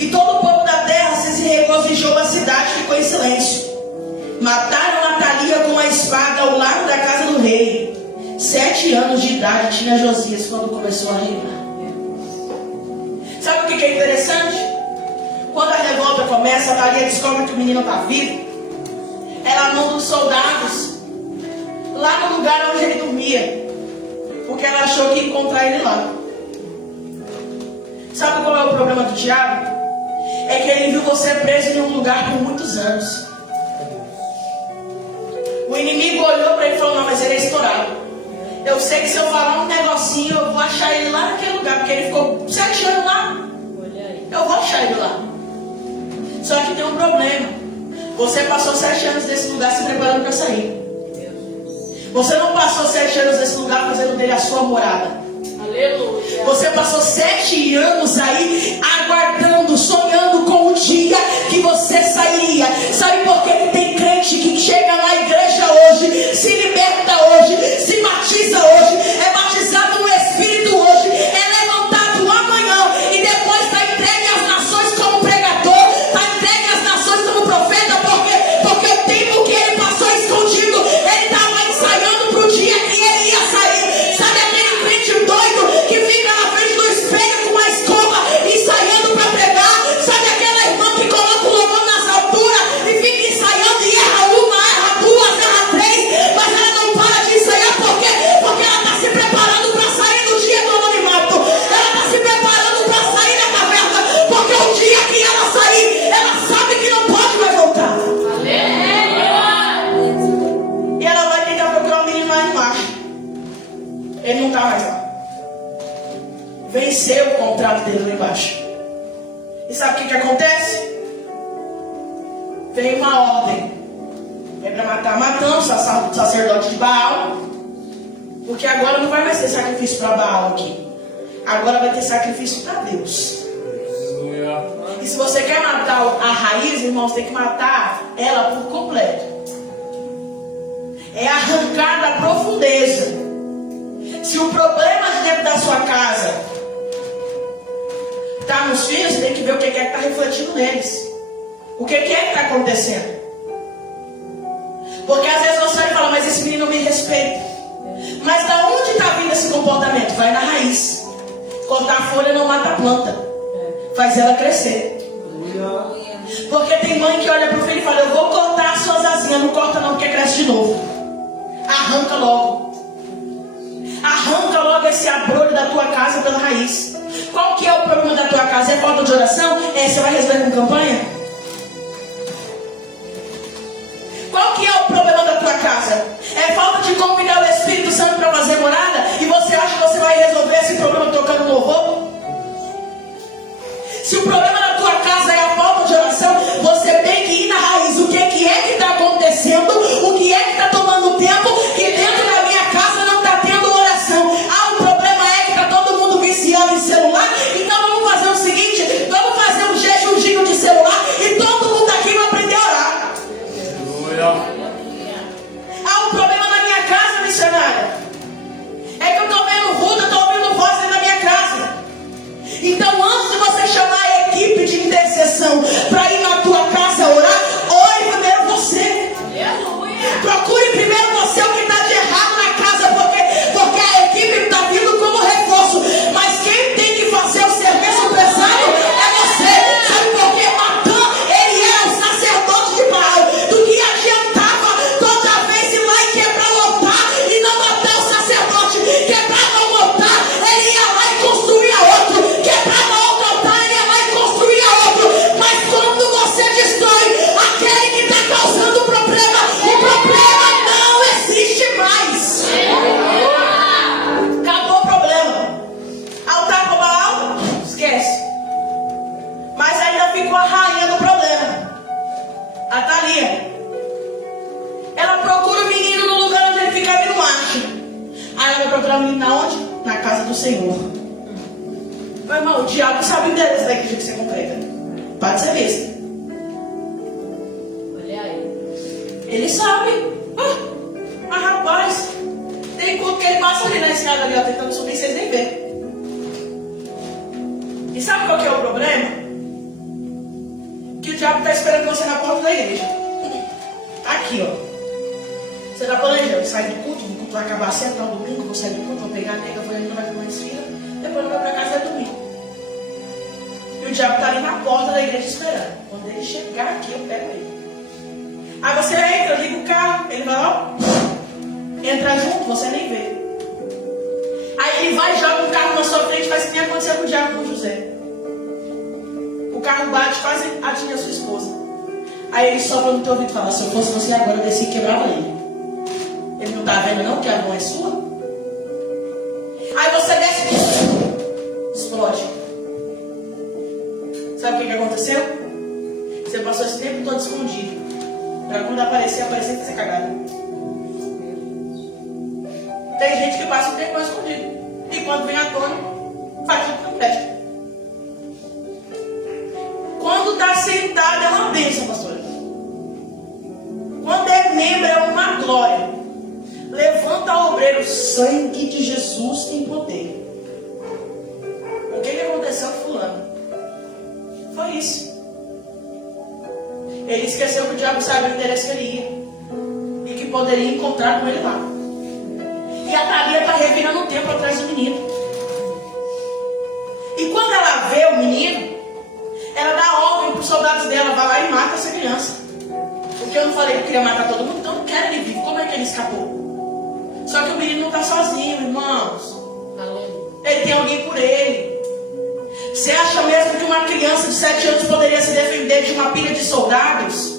E todo o povo da terra se regozijou, a cidade ficou em silêncio. Mataram Atalia com a espada ao lado da casa do rei. 7 anos de idade tinha Josias quando começou a reinar. Sabe o que é interessante? Quando a revolta começa, Atalia descobre que o menino está vivo. Ela manda os soldados lá no lugar onde ele dormia, porque ela achou que ia encontrar ele lá. Sabe qual é o problema do diabo? É que ele viu você preso em um lugar por muitos anos. O inimigo olhou para ele e falou: não, mas ele é estourado. Eu sei que se eu falar um negocinho, eu vou achar ele lá naquele lugar, porque ele ficou 7 anos lá. Eu vou achar ele lá. Só que tem um problema. Você passou 7 anos nesse lugar se preparando para sair. Você não passou 7 anos nesse lugar fazendo dele a sua morada. Aleluia. Você passou 7 anos aí aguardando, sonhando com o dia que você sairia. Sabe por que tem crente que chega na igreja hoje, se liberta hoje, se batiza hoje, é batizado no Espírito hoje, é levantado amanhã e depois está entregue às nações como pregador, está entregue às nações como profeta, porque o tempo que ele passou escondido, ele estava ensaiando para o dia que ele ia sair. Sabe aquele crente doido que fica na frente do espelho com uma escova ensaiando para pregar? Sabe aquela irmã que coloca o louvor nas alturas e fica ensaiando e erra uma, erra duas, erra 3, mas ela não para de ensaiar porque ela está se preparando para sair do dia do anonimato. Ela está se preparando para sair da caverna, porque o dia que ela sair, ela sabe que não pode mais voltar. E ela vai tentar procurar o menino lá embaixo. Ele não está mais lá. Venceu o contrato dele lá embaixo. E sabe o que acontece? Vem uma ordem. É para matar Matão, sacerdote de Baal. Porque agora não vai mais ter sacrifício para Baal aqui. Agora vai ter sacrifício para Deus. E se você quer matar a raiz, irmãos, tem que matar ela por completo. É arrancar da profundeza. Se o problema dentro da sua casa está nos filhos, você tem que ver o que é que está refletindo neles. O que é que está acontecendo. Porque às vezes você vai falar: mas esse menino não me respeita. Mas da onde está vindo esse comportamento? Vai na raiz. Cortar a folha não mata a planta, faz ela crescer. Porque tem mãe que olha para o filho e fala: eu vou cortar as suas asinhas. Não corta não, porque cresce de novo. Arranca logo. Arranca logo esse abrolho da tua casa pela raiz. Qual que é o problema da tua casa? É falta de oração? Você vai resolver com campanha? Qual que é o problema da tua casa? procurar o menino onde? Na casa do Senhor. Meu irmão, o diabo sabe o endereço da igreja que você congrega. Pode ser besta. Olha aí. Ele sabe. Mas rapaz, tem culto que ele passa ali na escada ali, ó, tentando subir, vocês nem vê. E sabe qual que é o problema? Que o diabo está esperando você na porta da igreja. Aqui, ó. Você está planejando, sai do culto vai acabar cedo, no domingo, vou sair do culto, vou pegar a nega, vou ali, não vai comer esfira, depois não vai para casa, vai dormir. E o diabo está ali na porta da igreja esperando. Quando ele chegar aqui, eu pego ele. Aí você entra, liga o carro, ele vai lá, entra junto, você nem vê. Aí ele vai, joga um carro na sua frente, faz o que nem aconteceu com o diabo com José. O carro bate, quase atinge a sua esposa. Aí ele sopra no teu ouvido e fala: se eu fosse você agora, eu descia e quebrava ele. Ele não está vendo não que a mão é sua? Aí você desce e explode. Sabe o que aconteceu? Você passou esse tempo todo escondido. Para quando aparecer e fazer cagada. Tem gente que passa o tempo escondido. E quando vem à tona, faz tudo que não presta. Quando está sentado é uma bênção, pastora. Quando é membro é uma glória. Levanta o obreiro, o sangue de Jesus tem poder. O que aconteceu com fulano? Foi isso. Ele esqueceu que o diabo sabia o endereço que ele ia. E que poderia encontrar com ele lá. E a Thalia está revirando o tempo atrás do menino. E quando ela vê o menino, ela dá ordem para os soldados dela, vai lá e mata essa criança. Porque eu não falei que eu queria matar todo mundo, então eu não quero ele vivo. Como é que ele escapou? Só que o menino não está sozinho, irmãos. Ele tem alguém por ele. Você acha mesmo que uma criança de 7 anos poderia se defender de uma pilha de soldados?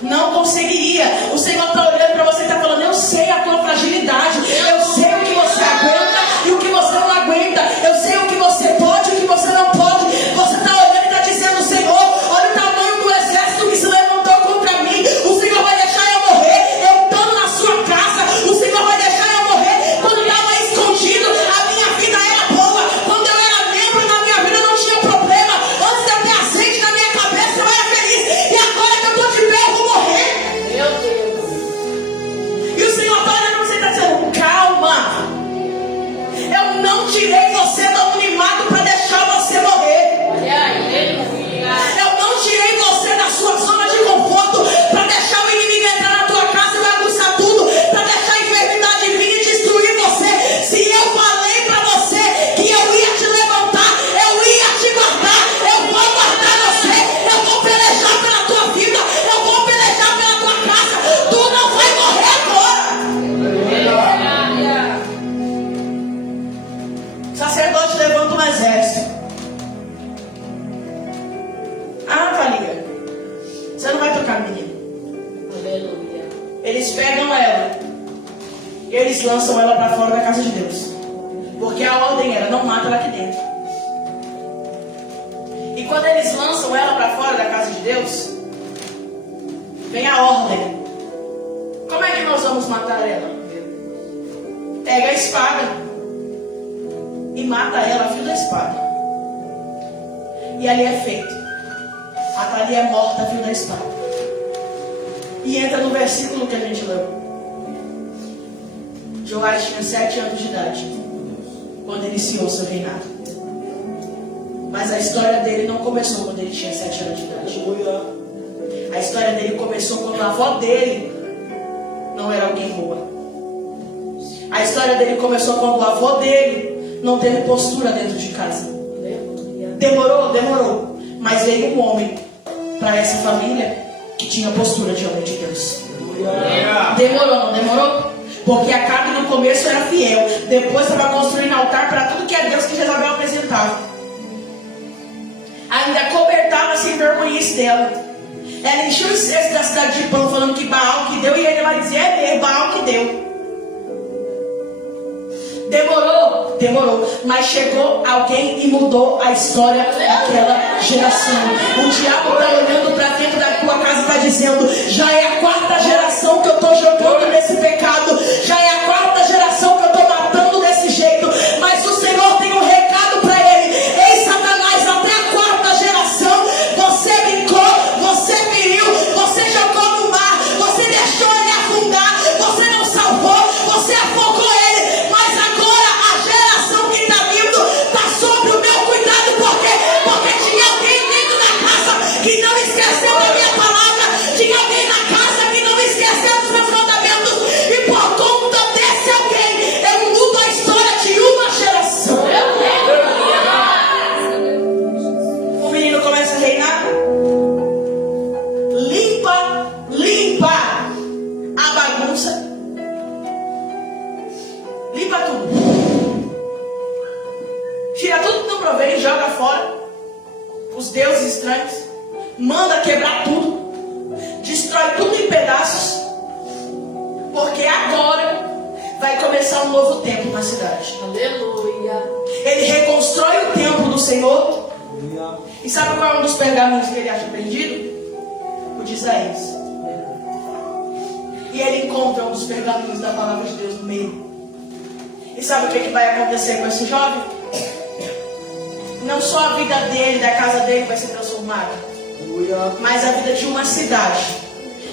Não conseguiria. O Senhor está olhando para você e está falando: eu sei a tua fragilidade. Eu sei o que você aguenta e o que você não aguenta. Eu sei o que você pode e o que você não pode. Você está olhando e está dizendo: Senhor, olha o tamanho do exército que se levantou contra mim. O Senhor vai deixar eu morrer. Eu estou na sua casa. O Senhor vai deixar eu morrer. Quando estava escondido, a minha vida era boa. Quando eu era membro, na minha vida não tinha problema. Antes de eu ter azeite na minha cabeça, eu era feliz. E agora que eu estou de pé, eu vou morrer. Meu Deus. E o Senhor está olhando para você e está dizendo: calma. Eu não tirei você do anonimato para deixar você morrer. Olha aí, filha. Eu não tirei você da sua zona de conforto para deixar o inimigo entrar na tua casa e bagunçar tudo, para deixar a enfermidade vir e destruir você. Se eu falei para você que eu ia te levantar, eu ia te guardar, eu vou guardar você, eu vou pelejar pela tua vida, eu vou pelejar pela tua casa. Tu não vai morrer agora. O sacerdote levanta um exército. Ah, Thalia, você não vai tocar no menino. Aleluia. Eles pegam ela e eles lançam ela para fora da casa de Deus. Porque a ordem era: não mata ela aqui dentro. E quando eles lançam ela para fora da casa de Deus, vem a ordem: como é que nós vamos matar ela? Pega a espada e mata ela a fio da espada. E ali é feito. A Thalia é morta a fio da espada. E entra no versículo que a gente leu. Joás tinha 7 anos de idade quando iniciou seu reinado. Mas a história dele não começou quando ele tinha 7 anos de idade. A história dele começou quando a avó dele não era alguém boa. A história dele começou quando o avô dele não teve postura dentro de casa. Demorou. Mas veio um homem para essa família que tinha postura de homem de Deus. Demorou, não demorou? Porque Acabe no começo era fiel. Depois estava construindo altar para tudo que é Deus que Jezabel apresentava. Ainda cobertava sem vergonhice dela. Ela encheu o cesto da cidade de pão falando que Baal que deu. E ele vai dizer: é Baal que deu. Demorou, mas chegou alguém e mudou a história daquela geração. O diabo está olhando para dentro da tua casa e está dizendo: já é a 4ª geração que eu estou jogando nesse pecado, já é a 4ª geração que eu estou matando nesse bagunça. Limpa tudo. Tira tudo que não provém e joga fora. Os deuses estranhos. Manda quebrar tudo. Destrói tudo em pedaços. Porque agora vai começar um novo tempo na cidade. Aleluia. Ele reconstrói o templo do Senhor. E sabe qual é um dos pergaminhos que ele acha perdido? O de Isaías. E ele encontra um dos pergaminhos da palavra de Deus no meio. E sabe o que vai acontecer com esse jovem? Não só a vida dele, da casa dele vai ser transformada, mas a vida de uma cidade,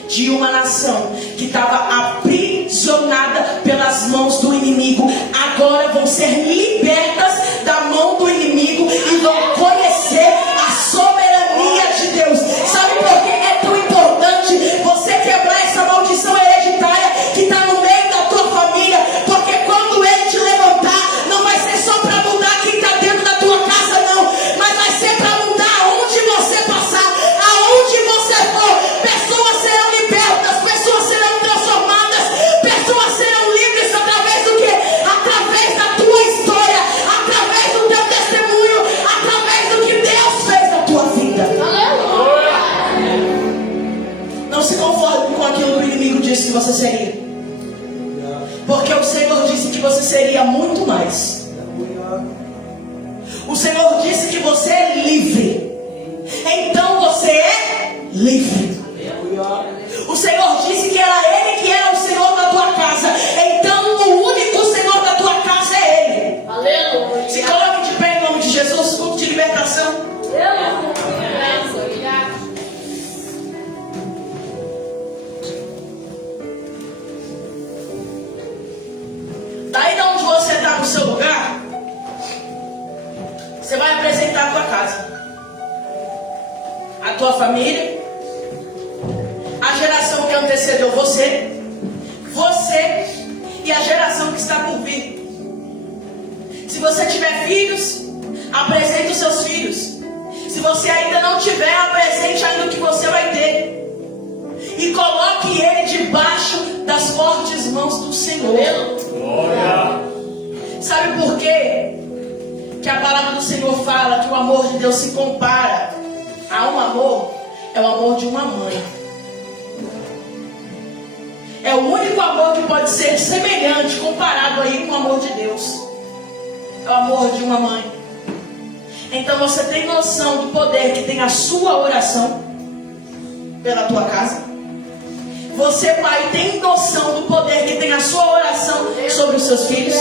de uma nação que estava aprisionada pelas mãos do inimigo. Agora vão ser libertas da mão do inimigo e vão conhecer a soberania de Deus. Sabe por que é tão importante você quebrar essa maldição hereditária que está no meio da tua família? Porque quando ele te levantar, não vai ser só para mudar quem está dentro da tua casa, não, mas vai ser para mudar aonde você passar, aonde você for. Pessoas serão libertas, pessoas serão transformadas, pessoas serão livres através do quê? Através da tua história, através do teu testemunho, através do que Deus fez na tua vida. Não se conforme com aquilo que o inimigo disse que você seria. Porque o Senhor disse que você seria muito mais. O Senhor disse que você é livre. Então você é livre. O Senhor disse que era Ele que era o Senhor da tua casa. Então o único Senhor da tua casa é Ele. Aleluia. Se coloque de pé em nome de Jesus, culto de libertação. Aleluia. Daí de onde você está no seu lugar, você vai apresentar a tua casa, a tua família, a geração que antecedeu você e a geração que está por vir. Se você tiver filhos, apresente os seus filhos. Se você ainda não tiver, apresente ainda o que você vai ter. E coloque ele debaixo das fortes mãos do Senhor. Sabe por quê? Que a palavra do Senhor fala que o amor de Deus se compara a um amor, é o amor de uma mãe. É o único amor que pode ser semelhante, comparado aí com o amor de Deus. É o amor de uma mãe. Então você tem noção do poder que tem a sua oração pela tua casa? Você, pai, tem noção do poder que tem a sua oração sobre os seus filhos?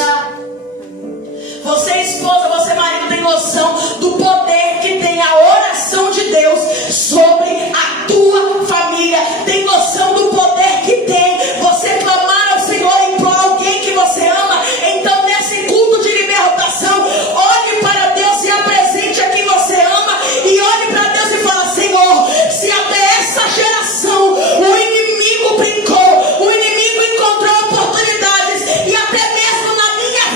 Você, esposa, você, marido, tem noção do poder que tem a oração de Deus sobre a tua família? Tem noção do poder que tem você clamar ao Senhor em prol de alguém que você ama? Então, nesse culto de libertação, olhe para Deus e apresente a quem você ama. E olhe para Deus e fala: Senhor, se até essa geração o inimigo brincou, o inimigo encontrou oportunidades, e até mesmo na minha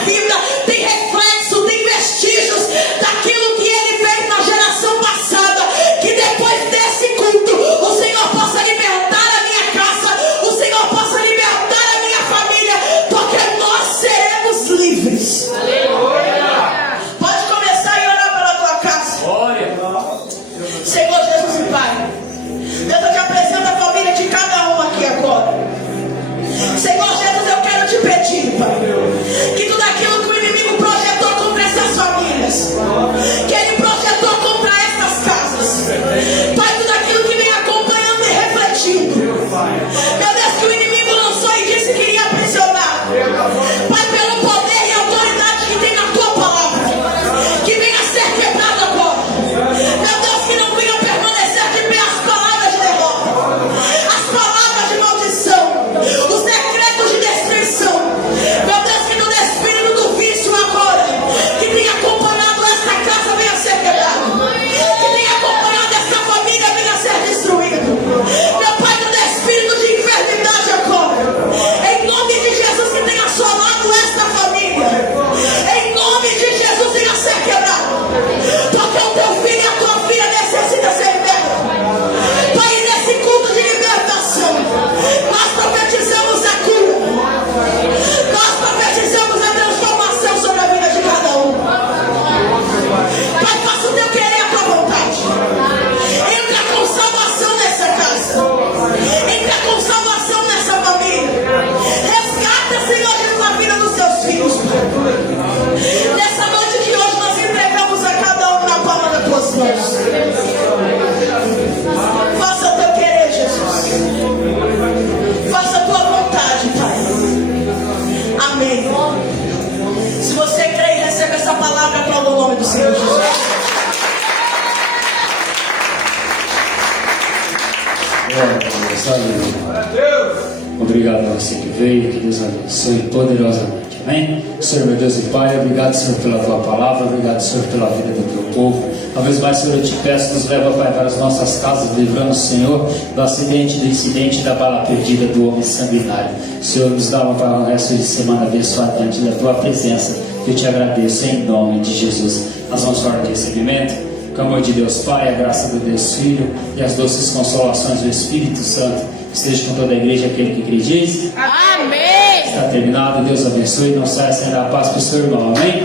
veio, que Deus abençoe poderosamente. Amém? Senhor, meu Deus e Pai, obrigado, Senhor, pela Tua palavra, obrigado, Senhor, pela vida do Teu povo. Uma vez mais, Senhor, eu te peço, nos leva, Pai, para as nossas casas, livrando, Senhor, do acidente, do incidente, da bala perdida do homem sanguinário. Senhor, nos dá, Pai, o resto de semana abençoado diante da Tua presença, que eu te agradeço em nome de Jesus. Nós vamos para o recebimento. Com o amor de Deus Pai, a graça do Deus Filho e as doces consolações do Espírito Santo esteja com toda a igreja, aquele que crê diz. Amém. Está terminado, Deus abençoe, não saia sem dar a paz para o seu irmão, amém?